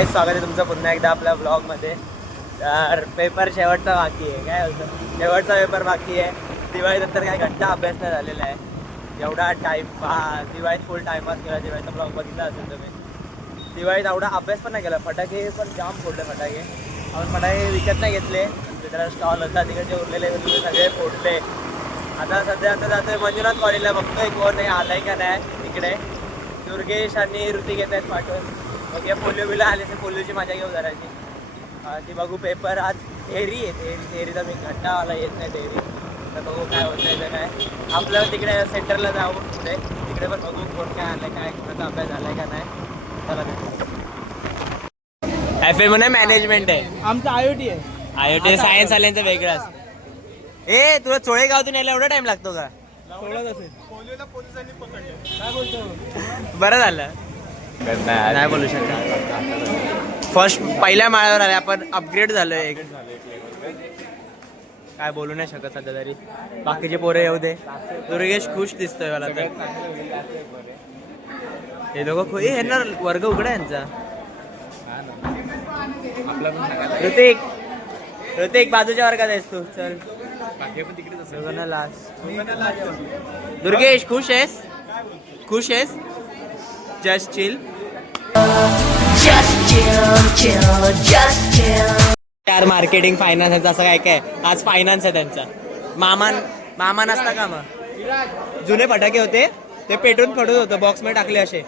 काही स्वागत आहे तुमचं पुन्हा एकदा आपल्या ब्लॉगमध्ये. तर पेपर शेवटचा बाकी आहे. काय होतं, शेवटचा पेपर बाकी आहे. दिवाळीनंतर काही घंटा अभ्यास नाही झालेला आहे. एवढा टाईम दिवाळीत फुल टाईमपास केला. दिवाळीचा ब्लॉग बघितला असेल तुम्ही. दिवाळीत एवढा अभ्यास पण नाही केला. फटाके पण जाम फोडले. आपण फटाके विकत नाही घेतले. मित्राला स्टॉल होता तिकडचे उरलेले सगळे फोडले. आता सध्या जातोय मंजुनाथ कॉलेजला. बघतोय कोण नाही आलाय का नाही तिकडे. दुर्गेश आणि ऋतिक येत आहेत पाठवून. मग या पोलिओ बिला आले ते पोलिओची मजा घेऊ जराची. ती बघू पेपर आज थेरी आहे. थेरीचा मी घंटा आला येत नाही थेरी. तर बघू काय होतं आहे काय. आपलं तिकडे सेंटरला जाऊ पुढे. तिकडे पण बघू कोण काय आलं काय, कोणाचा अभ्यास झालाय का नाही. चला FA म्हणून मॅनेजमेंट आहे. आमचं IoT आहे. IoT सायन्स आल्यांचं वेगळं असतं. ए तुला चोळेगावतून यायला एवढा टाइम लागतो का? काय बोलतो? बरं झालं. नाही बोलू शकत. फर्स्ट पहिल्या माळ्यावर आले आपण. अपग्रेड झालोय. काय बोलू नाही शकत सध्या तरी. बाकीचे पोरे येऊ दे. दुर्गेश खुश दिसतोय मला तर. हे दोघं हे ना वर्ग उघडा यांचा. ऋतिक बाजूच्या वर्गात आहेस तू. चल दुर्गेश खुश आहेस? Just chill. यार मार्केटिंग फायनान्स असं काय आज फायनान्स आहे त्यांचा. मामा नसता का मग. जुने फटाके होते ते पेटून पडत होतं. बॉक्स मध्ये टाकले असे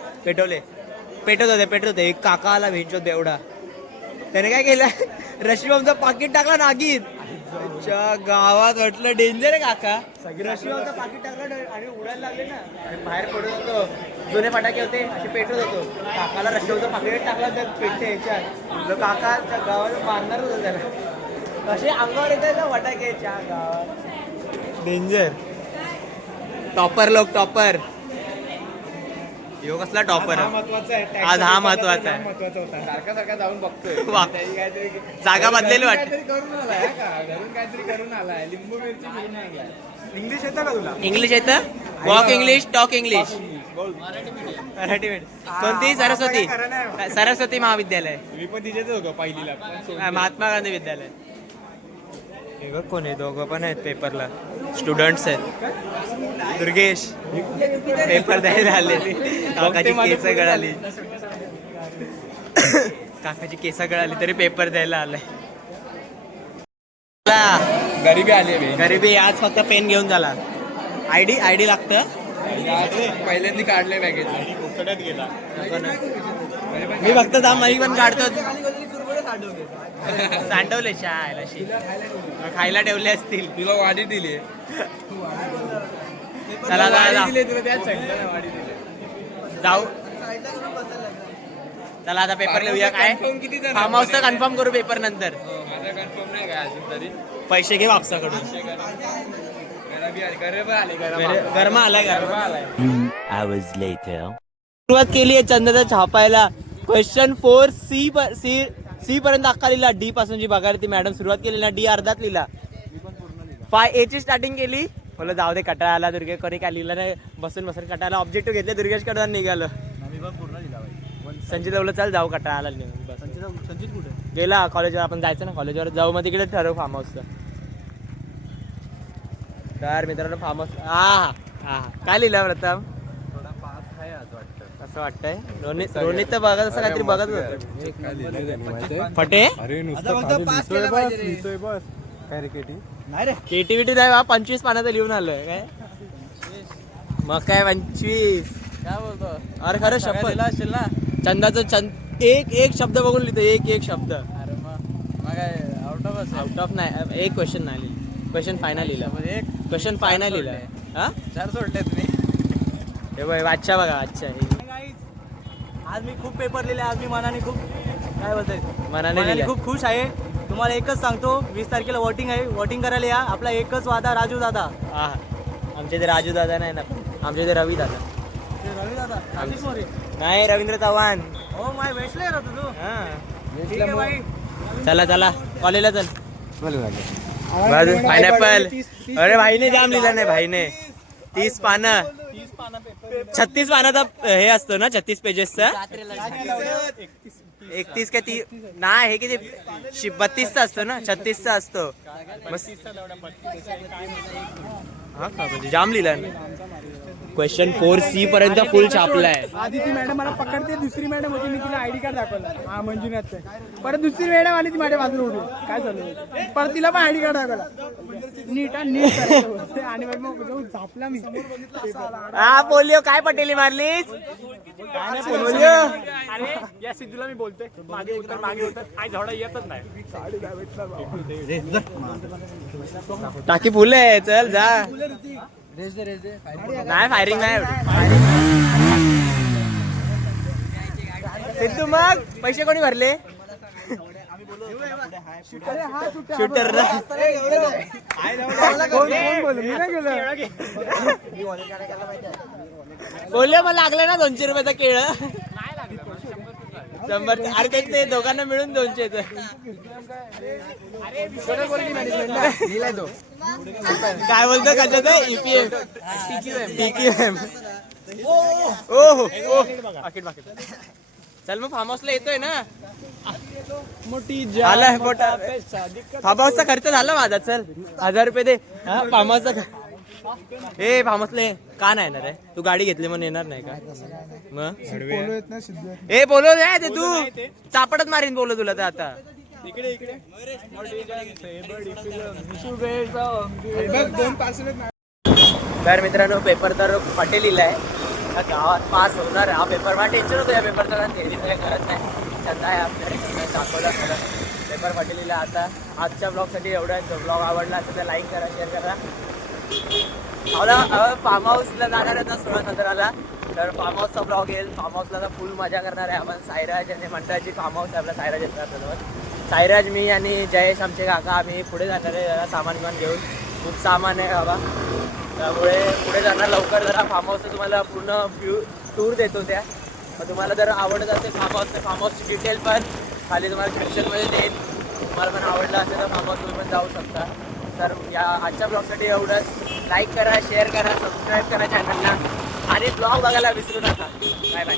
पेटत होते. एक काका आला भेंचो देवडा. त्याने काय केलं, रशिबामचं पाकिट टाकला नागीत. गावात वाटलं डेंजर आहे काका. रशिबामचं पाकिट टाकलं आणि उडायला लागले ना. बाहेर पडत होतो. जुने फटाके होते असे पेटत होतो. काकाला रशिबामचं पाकिट टाकला तर पेटते ह्याच्यात. काका गावात मारणार होतं त्याला. कसे अंगावर येत ना फटाकेच्या गावात. डेंजर. टॉपर यो कसला टॉपर आज. हा महत्वाचा आहे. सारखा जाऊन बघतोय. जागा बदलेली वाटते. करून आलाय. लिंबू मिरची घेऊन आणलाय. इंग्लिश येतं का तुला? इंग्लिश येतं. Walk English, talk English. Marathi medium. कोणती? सरस्वती महाविद्यालय. मी पण तिथेच होतो पहिलीला. महात्मा गांधी विद्यालय. हे बघ कोण आहे. दोघं पण आहेत पेपरला. स्टुडंट्स आहेत. दुर्गेश पेपर द्यायला आले. काकाची केस गळाली तरी पेपर द्यायला आलाय. गरीबी आज फक्त पेन घेऊन झाला. आयडी लागतं. पहिल्यांदा काढलंय बॅगेत. गेला मी फक्त मी पण काढतो. सांडवले खायला ठेवले असतील. तुला वाढी दिली. चला जाऊ. चला आता पेपर लिहूया. काय फार्म हाऊसचा कन्फर्म करू पेपर नंतर. माझा कन्फर्म नाही काय अजून तरी. पैसे घे वापसाकडून. गरमा आलाय. सुरुवात केली आहे चंदाचा छापायला. क्वेश्चन 4 सी पर्यंत अख्खा लिहिला. डी पासून जी बघायला ती मॅडम सुरुवात केली ना. डी अर्धात लिहिला. 5A ची स्टार्टिंग केली. बोला जाऊ दे कंटाळा आला. दुर्गेश कधी काय लिहिलं नाही. बसून कंटाळा. ऑब्जेक्टिव्ह घेतले दुर्गेश कडे निघालं. संचित बोलला चल जाऊ कंटाळा आला. संचित कुठे गेला? कॉलेजवर. आपण जायचं ना कॉलेजवर. जाऊ मग तिकडे ठरवू फार्म हाऊसचं. तर मित्रांनो फार्म हाऊस. काय लिहिलं प्रथम? असं वाटतंय. रोनित तर बघत असं काहीतरी बघत होतं. फटे केटीविटी नाही. 25 पानाचं लिहून आलोय काय. मग काय 25 काय बोलतो? अरे खरं शब्द लिहिला असेल ना. चंदाचं एक शब्द बघून लिहितो. एक शब्द. अरे मग काय आउट ऑफ नाही. एक क्वेश्चन नाही लिहिलं. क्वेश्चन फायनल लिहिलं. एक क्वेश्चन फायनल लिहिलं. हा 4 सोडले तुम्ही. हे बघ अच्छा बघा. अच्छा आज मी खूप पेपर लिहिले. आज मी मनाने खूप काय बोलतोय मनाने खूप खुश आहे. तुम्हाला एकच सांगतो, 20 तारखेला वोटिंग आहे. वोटिंग करायला या. आपला एकच वादा राजू दादा. आमचे ते राजू दादा नाही ना. आमचे ते रवी दादा. रवी दादा नाही रवींद्र चव्हाण. हो माय वेचले तू. ठीक आहे भाई. चला कॉलेजला चल. पायनॅपल. अरे भाईने जाम लिहिला नाही. भाईने 30 पानं 36 पानाचा हे असतो ना. 36 पेजेसचा. 31 का ती नाही हे किती 32चा असतो ना 36चा असतो हा का म्हणजे जाम लिहिला क्वेश्चन 4C पर्यंत फुल छापलाय. आधी ती मॅडम मला पकडते, दुसरी मॅडम होती, मी तिला आयडी कार्ड दाखवलं हा मंजुनाथ. परत दुसरी मॅडम आली ती माझ्या बाजूला उभी, काय झालं परत तिला पण आयडी कार्ड दाखवला नीट करायचं. आणि मग जाऊन झापला मी. हा पोलिओ काय पटेली मारलीस पोलिओ या सिद्धूला मी बोलतोय मागे उतर आई झाडा येतच नाही. टाकी फुल आहे चल जा नाही फायरिंग नाही सिद्धू मग पैसे कोणी भरले शूटर बोलले मला लागलं ना 200 रुपयाचा केळ 100. अरे ते दोघांना मिळून 200. काय बोलतो कशाच EPM चल मग फार्म हाऊसला येतोय ना मोठी आलाय मोठा फार्म हाऊसचा खर्च झाला माझा. चल 1000 रुपये दे फार्म हाऊसचा. ए फार्म हाऊसला का नाही येणार आहे तू गाडी घेतली म्हणून येणार नाही का मग ए बोलो नाही ते तू चापडत मारीन बोलो तुला तर आता तर मित्रांनो पेपर तर फाटे लिहिलाय गावात पास होणार हा पेपर मला टेन्शन होतं या पेपरचं कारण थेरी काय करत नाही त्याचा आहे आपल्याकडे दाखवलं खरं पेपर फाटे लिहिला. आता आजच्या ब्लॉगसाठी एवढाच. ब्लॉग आवडला असेल तर लाईक करा शेअर करा. मला फार्म हाऊसला जाणार आहे 16-17ला तर फार्म हाऊसचा ब्लॉग येईल. फार्म हाऊसला तर फुल मजा करणार आहे आपण. साईराज आणि मंडळाची फार्म हाऊस आहे आपला साईराज येतात साईराज मी आणि जयेश आमचे काका आम्ही पुढे जाणार आहे जरा सामान घेऊन. खूप सामान आहे बाबा त्यामुळे पुढे जाणार लवकर. जरा फार्म हाऊसचं तुम्हाला पूर्ण व्ह्यू टूर देतो त्या. मग तुम्हाला जर आवडत असेल फार्म हाऊसची डिटेल पण खाली तुम्हाला डिस्क्रिप्शनमध्ये देईल. तुम्हाला पण आवडलं असेल तर फार्म हाऊसवर पण जाऊ शकता. तर या आजच्या ब्लॉगसाठी एवढंच. लाईक करा शेअर करा सबस्क्राईब करा चॅनलला आणि ब्लॉग बघायला विसरू नका. Bye bye.